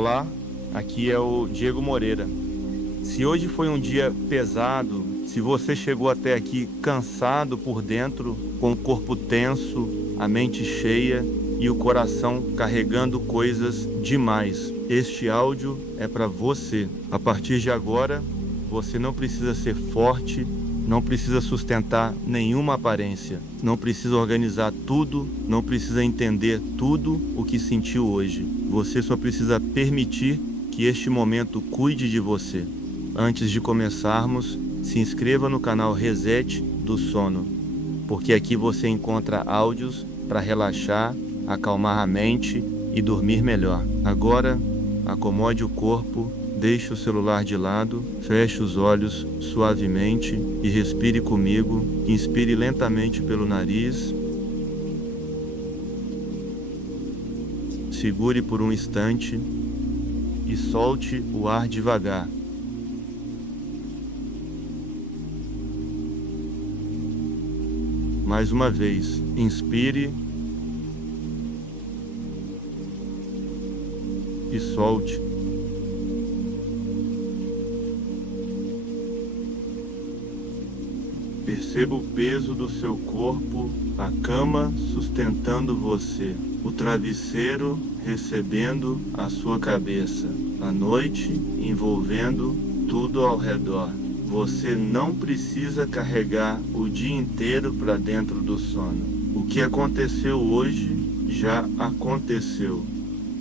Olá, aqui é o Diego Moreira. Se hoje foi um dia pesado, se você chegou até aqui cansado por dentro, com o corpo tenso, a mente cheia e o coração carregando coisas demais, este áudio é para você. A partir de agora, você não precisa ser forte, não precisa sustentar nenhuma aparência, não precisa organizar tudo, não precisa entender tudo o que sentiu hoje. Você só precisa permitir que este momento cuide de você. Antes de começarmos, se inscreva no canal Reset do Sono, porque aqui você encontra áudios para relaxar, acalmar a mente e dormir melhor. Agora, acomode o corpo, deixe o celular de lado, feche os olhos suavemente e respire comigo. Inspire lentamente pelo nariz. Segure por um instante e solte o ar devagar. Mais uma vez, inspire e solte. Perceba o peso do seu corpo, a cama sustentando você, o travesseiro recebendo a sua cabeça, a noite envolvendo tudo ao redor. Você não precisa carregar o dia inteiro para dentro do sono. O que aconteceu hoje já aconteceu.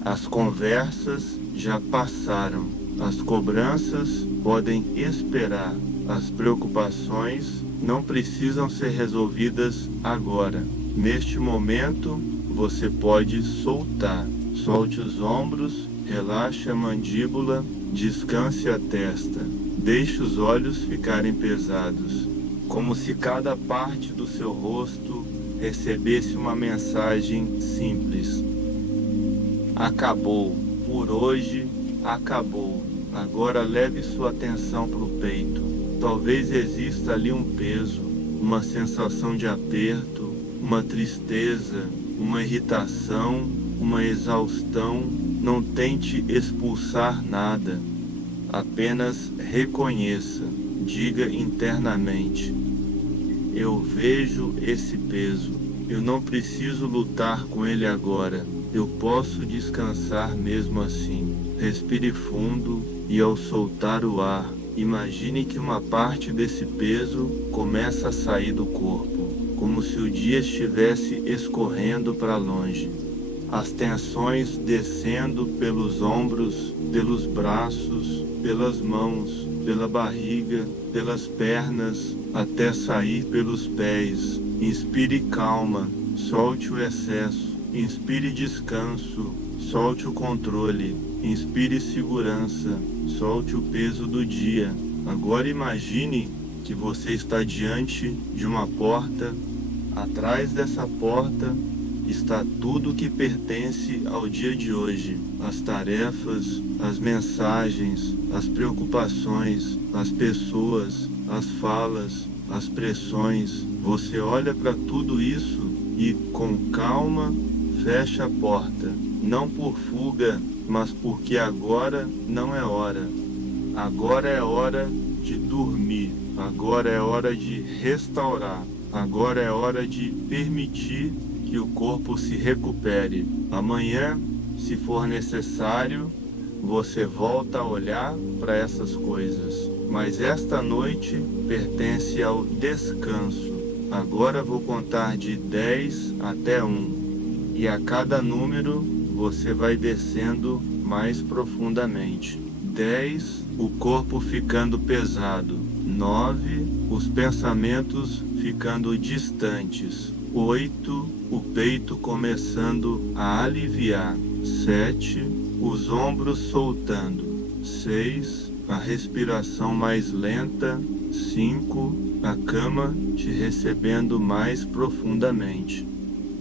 As conversas já passaram. As cobranças podem esperar. As preocupações não precisam ser resolvidas agora. Neste momento, você pode soltar. Solte os ombros, relaxe a mandíbula, descanse a testa. Deixe os olhos ficarem pesados, como se cada parte do seu rosto recebesse uma mensagem simples. Acabou. Por hoje, acabou. Agora leve sua atenção para o peito. Talvez exista ali um peso, uma sensação de aperto, uma tristeza, uma irritação, uma exaustão. Não tente expulsar nada. Apenas reconheça, diga internamente: eu vejo esse peso, eu não preciso lutar com ele agora, eu posso descansar mesmo assim. Respire fundo e ao soltar o ar, imagine que uma parte desse peso começa a sair do corpo, como se o dia estivesse escorrendo para longe. As tensões descendo pelos ombros, pelos braços, pelas mãos, pela barriga, pelas pernas, até sair pelos pés. Inspire calma, solte o excesso. Inspire descanso, solte o controle. Inspire segurança, solte o peso do dia. Agora imagine que você está diante de uma porta. Atrás dessa porta está tudo que pertence ao dia de hoje. As tarefas, as mensagens, as preocupações, as pessoas, as falas, as pressões. Você olha para tudo isso e, com calma, fecha a porta. Não por fuga, mas porque agora não é hora. Agora é hora de dormir. Agora é hora de restaurar. Agora é hora de permitir que o corpo se recupere. Amanhã, se for necessário, você volta a olhar para essas coisas. Mas esta noite pertence ao descanso. Agora vou contar de 10 até 1. E a cada número você vai descendo mais profundamente. 10, o corpo ficando pesado. 9, os pensamentos ficando distantes. 8, o peito começando a aliviar. 7, os ombros soltando. 6, a respiração mais lenta. 5, a cama te recebendo mais profundamente.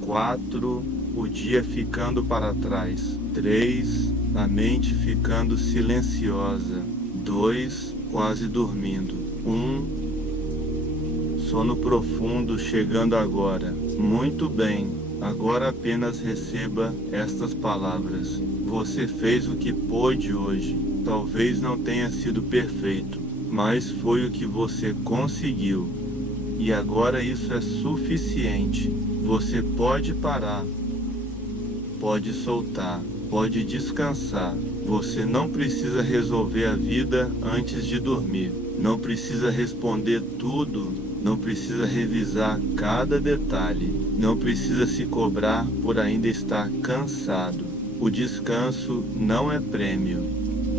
4, o dia ficando para trás. 3, a mente ficando silenciosa. 2, quase dormindo. 1, sono profundo chegando agora. Muito bem, agora apenas receba estas palavras. Você fez o que pôde hoje. Talvez não tenha sido perfeito, mas foi o que você conseguiu. E agora isso é suficiente. Você pode parar, pode soltar, pode descansar. Você não precisa resolver a vida antes de dormir. Não precisa responder tudo. Não precisa revisar cada detalhe. Não precisa se cobrar por ainda estar cansado. O descanso não é prêmio.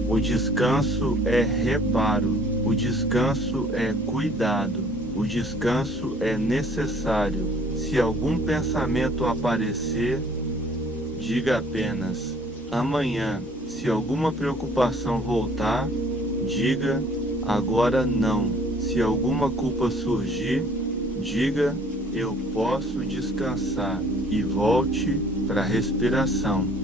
O descanso é reparo. O descanso é cuidado. O descanso é necessário. Se algum pensamento aparecer, diga apenas amanhã. Se alguma preocupação voltar, diga agora não. Se alguma culpa surgir, diga eu posso descansar e volte para a respiração.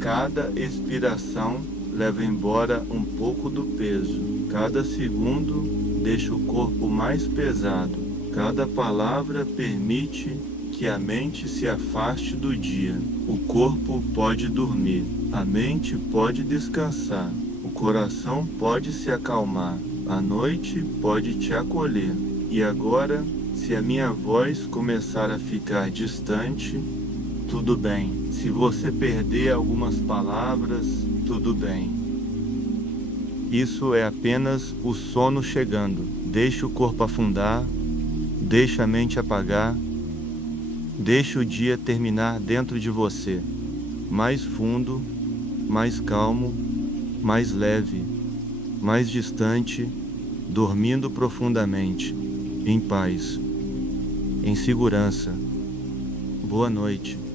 Cada expiração leva embora um pouco do peso. Cada segundo deixa o corpo mais pesado. Cada palavra permite que a mente se afaste do dia. O corpo pode dormir, a mente pode descansar, o coração pode se acalmar, a noite pode te acolher. E agora, se a minha voz começar a ficar distante, tudo bem. Se você perder algumas palavras, tudo bem. Isso é apenas o sono chegando. Deixe o corpo afundar, deixe a mente apagar, deixe o dia terminar dentro de você, mais fundo, mais calmo, mais leve, mais distante, dormindo profundamente, em paz, em segurança. Boa noite.